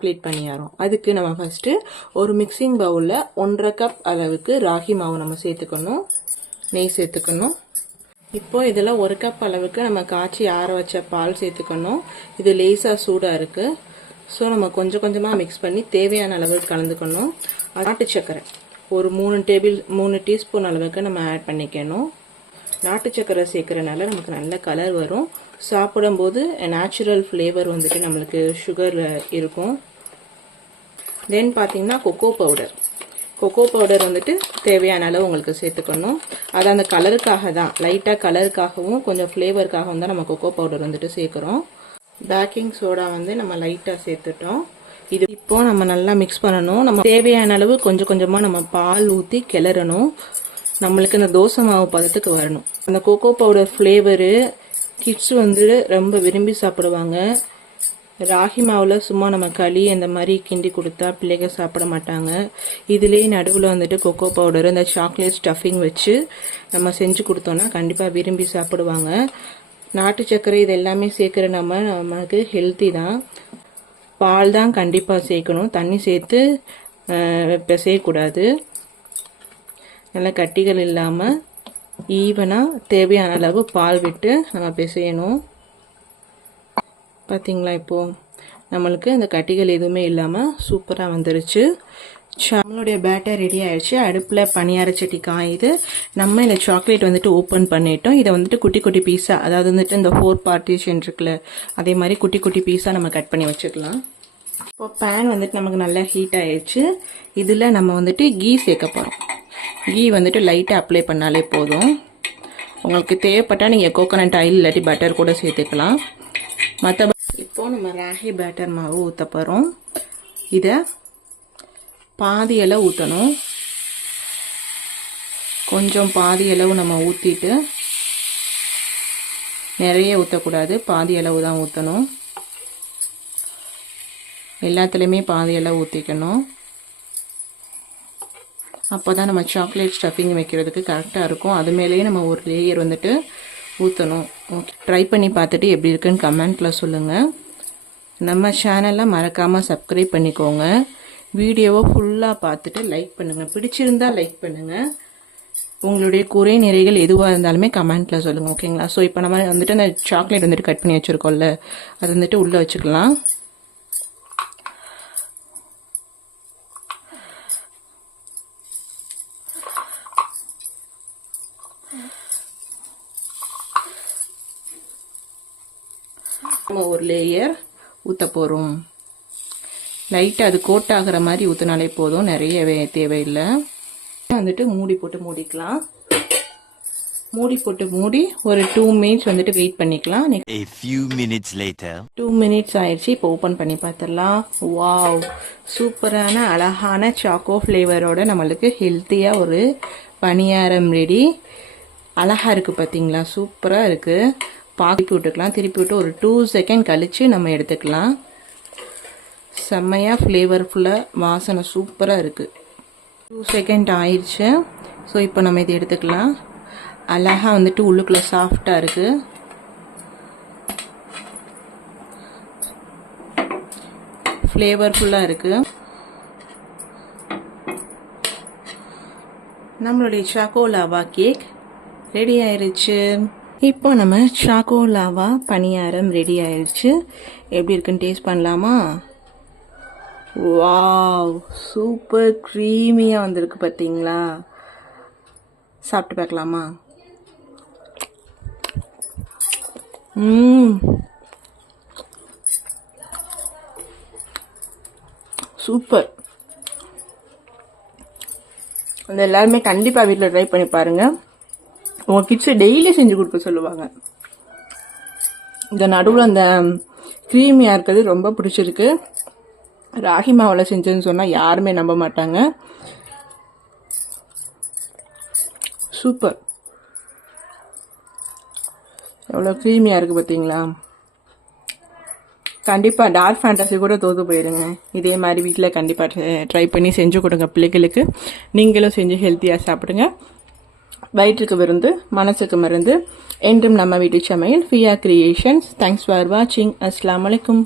Chocolate பணியாரம். அதுக்கு நம்ம first ஒரு மிக்சிங் பவுலில் 1.5 கப் அளவுக்கு ராகி மாவு நம்ம சேர்த்துக்கணும். நெய் சேர்த்துக்கணும். இப்போது இதில் 1 கப் அளவுக்கு நம்ம காய்ச்சி ஆற வச்ச பால் சேர்த்துக்கணும். இது லேசாக சூடாக இருக்குது. ஸோ நம்ம கொஞ்சம் கொஞ்சமாக மிக்ஸ் பண்ணி தேவையான அளவுக்கு கலந்துக்கணும். நாட்டு சர்க்கரை ஒரு 3 டீஸ்பூன் அளவுக்கு நம்ம ஆட் பண்ணிக்கணும். நாட்டு சர்க்கரை சேர்க்குறனால நமக்கு நல்ல கலர் வரும். சாப்பிடும்போது நேச்சுரல் ஃப்ளேவர் வந்துட்டு நம்மளுக்கு சுகரில் இருக்கும். தென் பார்த்திங்கன்னா கொக்கோ பவுடர் வந்துட்டு தேவையான அளவு உங்களுக்கு சேர்த்துக்கணும். அது அந்த கலருக்காக தான், லைட்டாக கலருக்காகவும் கொஞ்சம் ஃப்ளேவருக்காகவும் தான் நம்ம கொக்கோ பவுடர் வந்துட்டு சேர்க்குறோம். பேக்கிங் சோடா வந்து நம்ம லைட்டாக சேர்த்துட்டோம். இது இப்போது நம்ம நல்லா மிக்ஸ் பண்ணணும். நம்ம தேவையான அளவு கொஞ்சம் கொஞ்சமாக நம்ம பால் ஊற்றி கிளறணும். நம்மளுக்கு இந்த தோசை மாவு பதத்துக்கு வரணும். அந்த கொக்கோ பவுடர் ஃப்ளேவரு கிட்ஸ் வந்து ரொம்ப விரும்பி சாப்பிடுவாங்க. ராகி மாவில் சும்மா நம்ம களி இந்த மாதிரி கிண்டி கொடுத்தா பிள்ளைங்க சாப்பிட மாட்டாங்க. இதுலேயே நடுவில் வந்துட்டு கொக்கோ பவுடர் இந்த சாக்லேட் ஸ்டஃபிங் வச்சு நம்ம செஞ்சு கொடுத்தோன்னா கண்டிப்பாக விரும்பி சாப்பிடுவாங்க. நாட்டு சர்க்கரை இது எல்லாமே சேர்க்குற நமக்கு ஹெல்த்தி தான். பால் தான் கண்டிப்பாக சேர்க்கணும். தண்ணி சேர்த்து பிசையக்கூடாது. நல்லா கட்டிகள் இல்லாமல் ஈவனாக தேவையான அளவு பால் விட்டு நம்ம பிசையணும். பார்த்திங்களா, இப்போது நம்மளுக்கு இந்த கட்டிகள் எதுவுமே இல்லாமல் சூப்பராக வந்துருச்சு. நம்மளுடைய பேட்டர் ரெடி ஆயிடுச்சு. அடுப்பில் பணியார சட்டி காயுது. நம்ம இந்த சாக்லேட் வந்துட்டு ஓப்பன் பண்ணிட்டோம். இதை வந்துட்டு குட்டி குட்டி பீஸாக, அதாவது வந்துட்டு இந்த 4 பார்ட்டிஷன் இருக்குல்ல, அதே மாதிரி குட்டி குட்டி பீஸாக நம்ம கட் பண்ணி வச்சுக்கலாம். இப்போ பேன் வந்துட்டு நமக்கு நல்லா ஹீட் ஆயிடுச்சு. இதில் நம்ம வந்துட்டு கீ சேர்க்க போகிறோம். கீ வந்துட்டு லைட்டாக அப்ளை பண்ணாலே போதும். உங்களுக்கு தேவைப்பட்டால் நீங்கள் கோகோனட் ஆயில் இல்லாட்டி பட்டர் கூட சேர்த்துக்கலாம். மற்றபடி இப்போது நம்ம ராகி பேட்டர் மாவு ஊற்ற போகிறோம். இதை பாதி அளவு ஊற்றணும். கொஞ்சம் பாதி அளவு நம்ம ஊற்றிட்டு, நிறைய ஊற்றக்கூடாது, பாதி அளவு தான் ஊற்றணும். எல்லாத்துலேயுமே பாதி அளவு ஊற்றிக்கணும். அப்போ தான் நம்ம சாக்லேட் ஸ்டஃபிங் வைக்கிறதுக்கு கரெக்டாக இருக்கும். அது மேலேயே நம்ம ஒரு லேயர் வந்துட்டு ஊற்றணும். ஓகே, ட்ரை பண்ணி பார்த்துட்டு எப்படி இருக்குன்னு கமெண்ட்டில் சொல்லுங்கள். நம்ம சேனலை மறக்காமல் சப்ஸ்கிரைப் பண்ணிக்கோங்க. வீடியோவை ஃபுல்லாக பார்த்துட்டு லைக் பண்ணுங்கள். பிடிச்சிருந்தால் லைக் பண்ணுங்கள். உங்களுடைய குறை நிறைகள் எதுவாக இருந்தாலுமே கமெண்ட்டில் சொல்லுங்கள். ஓகேங்களா? ஸோ இப்போ நம்ம வந்துட்டு அந்த சாக்லேட் வந்துட்டு கட் பண்ணி வச்சுருக்கோம்ல, அது வந்துட்டு உள்ளே வச்சுக்கலாம். நம்ம ஒரு லேயர் ஊற்ற போகிறோம். லைட்டாக அது கோட் ஆகிற மாதிரி ஊற்றினாலே போதும், நிறைய தேவையில்லை. வந்துட்டு மூடி போட்டு மூடிக்கலாம். மூடி போட்டு மூடி ஒரு 2 மினிட்ஸ் வந்துட்டு வெயிட் பண்ணிக்கலாம். A few minutes later 2 minutes ஆயிடுச்சு. இப்போ ஓப்பன் பண்ணி பார்த்துடலாம். வாவ், சூப்பரான அழகான சாக்கோ ஃப்ளேவரோட நம்மளுக்கு ஹெல்த்தியாக ஒரு பணியாரம் ரெடி. அழகாக இருக்குது பார்த்தீங்களா? சூப்பராக இருக்குது. திருப்பி விட்டுக்கலாம். திருப்பி விட்டு ஒரு 2 செகண்ட் கழித்து நம்ம எடுத்துக்கலாம். செம்மையாக ஃப்ளேவர்ஃபுல்லாக வாசனை சூப்பராக இருக்குது. 2 செகண்ட் ஆயிடுச்சு. ஸோ இப்போ நம்ம இதை எடுத்துக்கலாம். அழகாக வந்துட்டு உள்ளுக்குள்ளே சாஃப்டாக இருக்குது. ஃப்ளேவர்ஃபுல்லாக இருக்குது. நம்மளுடைய சாக்கோ லாவா கேக் ரெடி ஆயிடுச்சு. இப்போ நம்ம சாக்கோ லாவா பணியாரம் ரெடி ஆயிடுச்சு. எப்படி இருக்குன்னு டேஸ்ட் பண்ணலாமா? வாவ், சூப்பர் க்ரீமியாக வந்திருக்கு பார்த்தீங்களா? சாப்பிட்டு பார்க்கலாமா? சூப்பர். அந்த எல்லாருமே கண்டிப்பாக வீட்டில் ட்ரை பண்ணி பாருங்கள். உங்கள் கிட்ஸை டெய்லி செஞ்சு கொடுக்க சொல்லுவாங்க. இந்த நடுவில் அந்த க்ரீமியாக இருக்கிறது ரொம்ப பிடிச்சிருக்கு. ராகி மாவில் செஞ்சதுன்னு சொன்னால் யாருமே நம்ப மாட்டாங்க. சூப்பர். எவ்வளோ க்ரீமியாக இருக்குது பார்த்தீங்களா? கண்டிப்பாக டார்க் ஃபேண்டஸி கூட தோற்று போயிடுங்க. இதே மாதிரி வீட்டில் கண்டிப்பாக ட்ரை பண்ணி செஞ்சு கொடுங்க பிள்ளைகளுக்கு. நீங்களும் செஞ்சு ஹெல்த்தியாக சாப்பிடுங்க. வயிற்றுக்கு விருந்து, மனசுக்கு மருந்து. என்றும் நம்ம வீட்டு சமையல் ஃபியா கிரியேஷன்ஸ். தேங்க்ஸ் ஃபார் வாட்சிங். அஸ்ஸலாமு அலைக்கும்.